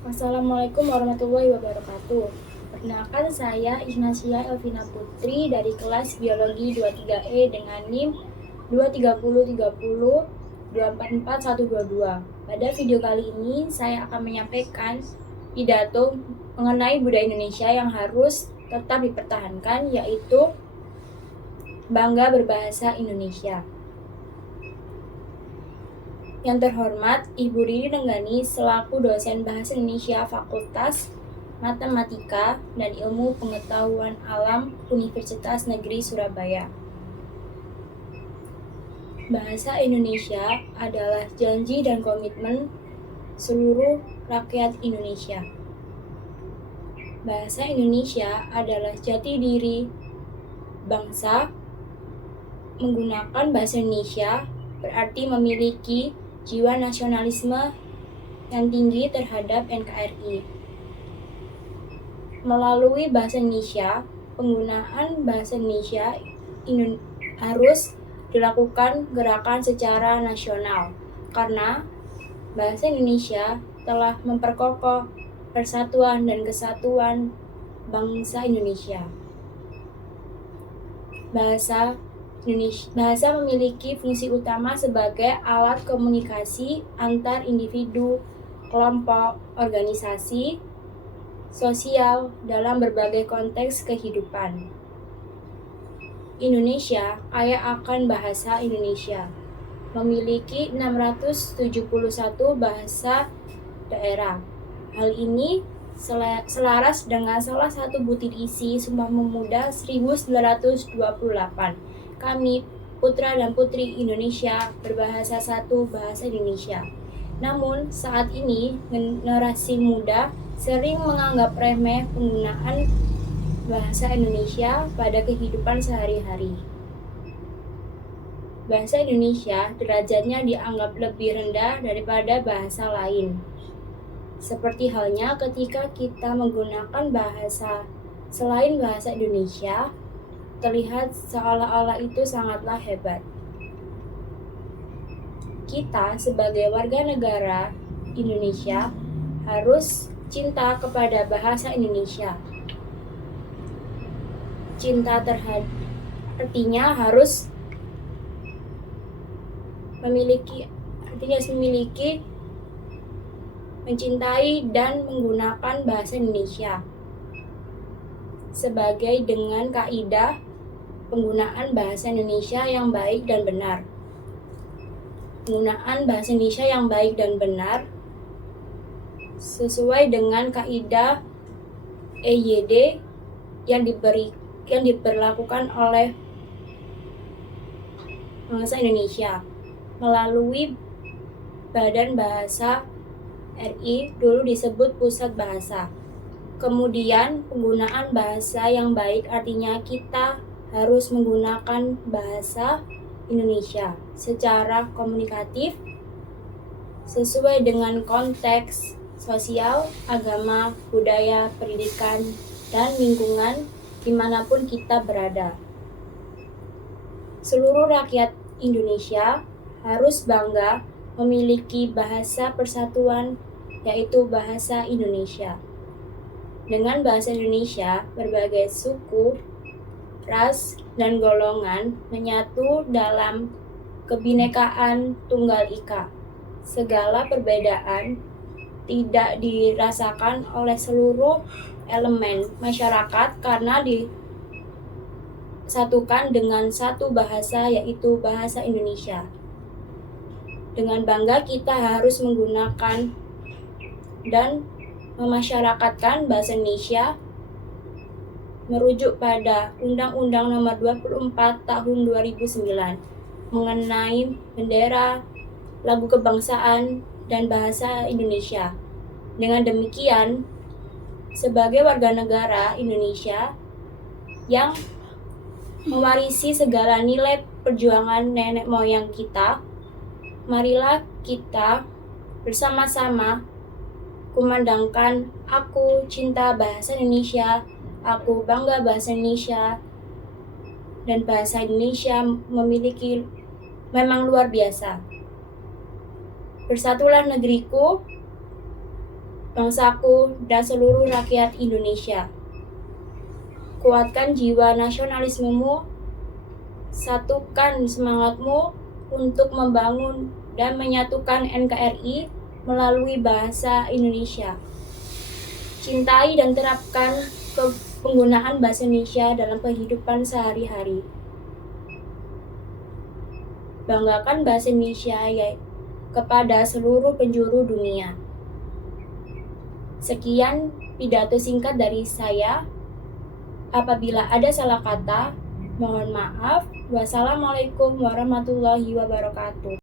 Assalamualaikum warahmatullahi wabarakatuh. Perkenalkan saya Ignacia Elvina Putri dari kelas Biologi 23E dengan NIM 23030244122. Pada video kali ini saya akan menyampaikan pidato mengenai budaya Indonesia yang harus tetap dipertahankan, yaitu bangga berbahasa Indonesia. Yang terhormat Ibu Riri Nenggani selaku dosen Bahasa Indonesia Fakultas Matematika dan Ilmu Pengetahuan Alam Universitas Negeri Surabaya. Bahasa Indonesia adalah janji dan komitmen seluruh rakyat Indonesia. Bahasa Indonesia adalah jati diri bangsa. Menggunakan bahasa Indonesia berarti memiliki jiwa nasionalisme yang tinggi terhadap NKRI. Melalui bahasa Indonesia, penggunaan bahasa Indonesia harus dilakukan gerakan secara nasional, karena bahasa Indonesia telah memperkokoh persatuan dan kesatuan bangsa Indonesia. Bahasa memiliki fungsi utama sebagai alat komunikasi antar individu, kelompok, organisasi, sosial dalam berbagai konteks kehidupan. Indonesia kaya akan bahasa Indonesia, memiliki 671 bahasa daerah. Hal ini selaras dengan salah satu butir isi Sumpah Pemuda 1928. Kami, putra dan putri Indonesia, berbahasa satu bahasa Indonesia. Namun, saat ini generasi muda sering menganggap remeh penggunaan bahasa Indonesia pada kehidupan sehari-hari. Bahasa Indonesia derajatnya dianggap lebih rendah daripada bahasa lain. Seperti halnya ketika kita menggunakan bahasa selain bahasa Indonesia, terlihat seolah-olah itu sangatlah hebat. Kita sebagai warga negara Indonesia harus cinta kepada bahasa Indonesia. Cinta artinya harus memiliki, mencintai dan menggunakan bahasa Indonesia sebagai dengan kaidah penggunaan bahasa Indonesia yang baik dan benar. Penggunaan bahasa Indonesia yang baik dan benar sesuai dengan kaidah EYD yang diberlakukan oleh bangsa Indonesia melalui Badan Bahasa RI, dulu disebut Pusat Bahasa. Kemudian penggunaan bahasa yang baik artinya kita harus menggunakan bahasa Indonesia secara komunikatif sesuai dengan konteks sosial, agama, budaya, pendidikan, dan lingkungan dimanapun kita berada. Seluruh rakyat Indonesia harus bangga memiliki bahasa persatuan, yaitu bahasa Indonesia. Dengan bahasa Indonesia, berbagai suku, ras, dan golongan menyatu dalam kebinekaan tunggal ika. Segala perbedaan tidak dirasakan oleh seluruh elemen masyarakat karena disatukan dengan satu bahasa, yaitu bahasa Indonesia. Dengan bangga kita harus menggunakan dan memasyarakatkan bahasa Indonesia merujuk pada Undang-Undang Nomor 24 Tahun 2009 mengenai bendera, lagu kebangsaan, dan bahasa Indonesia. Dengan demikian, sebagai warga negara Indonesia yang mewarisi segala nilai perjuangan nenek moyang kita, marilah kita bersama-sama kumandangkan aku cinta bahasa Indonesia, aku bangga bahasa Indonesia, dan bahasa Indonesia memang luar biasa. Bersatulah negeriku, bangsaku, dan seluruh rakyat Indonesia. Kuatkan jiwa nasionalismemu, satukan semangatmu untuk membangun dan menyatukan NKRI melalui bahasa Indonesia. Cintai dan terapkan penggunaan bahasa Indonesia dalam kehidupan sehari-hari. Banggakan bahasa Indonesia kepada seluruh penjuru dunia. Sekian pidato singkat dari saya. Apabila ada salah kata, mohon maaf. Wassalamualaikum warahmatullahi wabarakatuh.